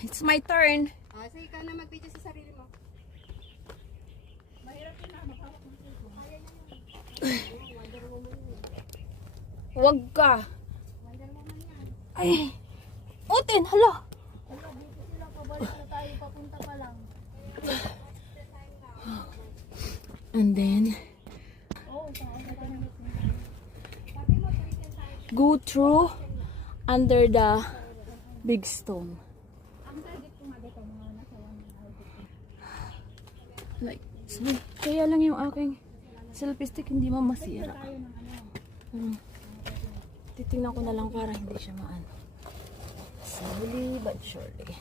It's my turn. Sige, ikaw na mag-video sa sarili mo. Mahirap yun na, maghawak ng cellphone. Kaya na yun. Wonder Woman yun. Huwag ka. Wonder Woman yan. Ay. Utin, hala. Wala, dito sila, pabalik na tayo, papunta pa lang. And then, go through under the big stone. Like, kaya lang yung aking selfie stick hindi masira. Titingnan ko na lang para hindi siya maano. Slowly but surely.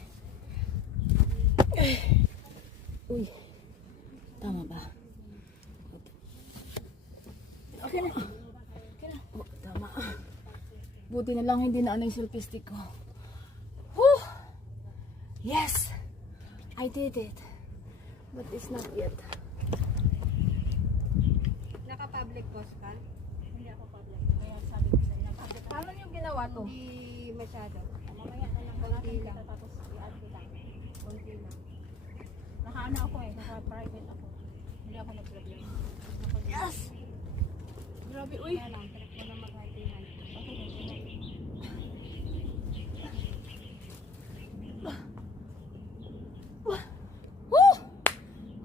Uy, tama ba? Okay na. Okay na. Oh, tama. Buti na lang hindi na ano yung selfie stick ko. Whew! Yes! I did it. But it's not yet. Naka-public post ka? Hindi ako public. Kaya sabi ko sa inyo, public. Paano yung ginawa to? Hindi masyado. Mamaya na lang Konti natin lang. kita tapos i-add kita. Konti lang. Naka-ano ako naka-private ako. Hindi ako nag-vlog. Yes! Grabe, uy. Kaya lang, track mo na mag-hatihan. Woo!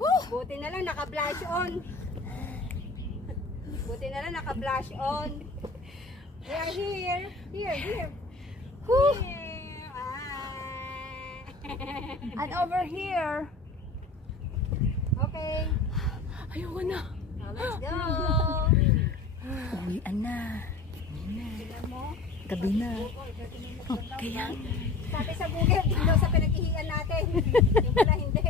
Woo! Buti na lang, naka-blush on. Buti na lang, naka-blush on. We are here. Here. Woo! Here. And over here. Okay. Ayoko na. Let's go. Uwian na. Tingnan mo. Gabi na. Oh, kaya. Sabi sa Google, dito sa pinaghihian natin. Yung pala hindi.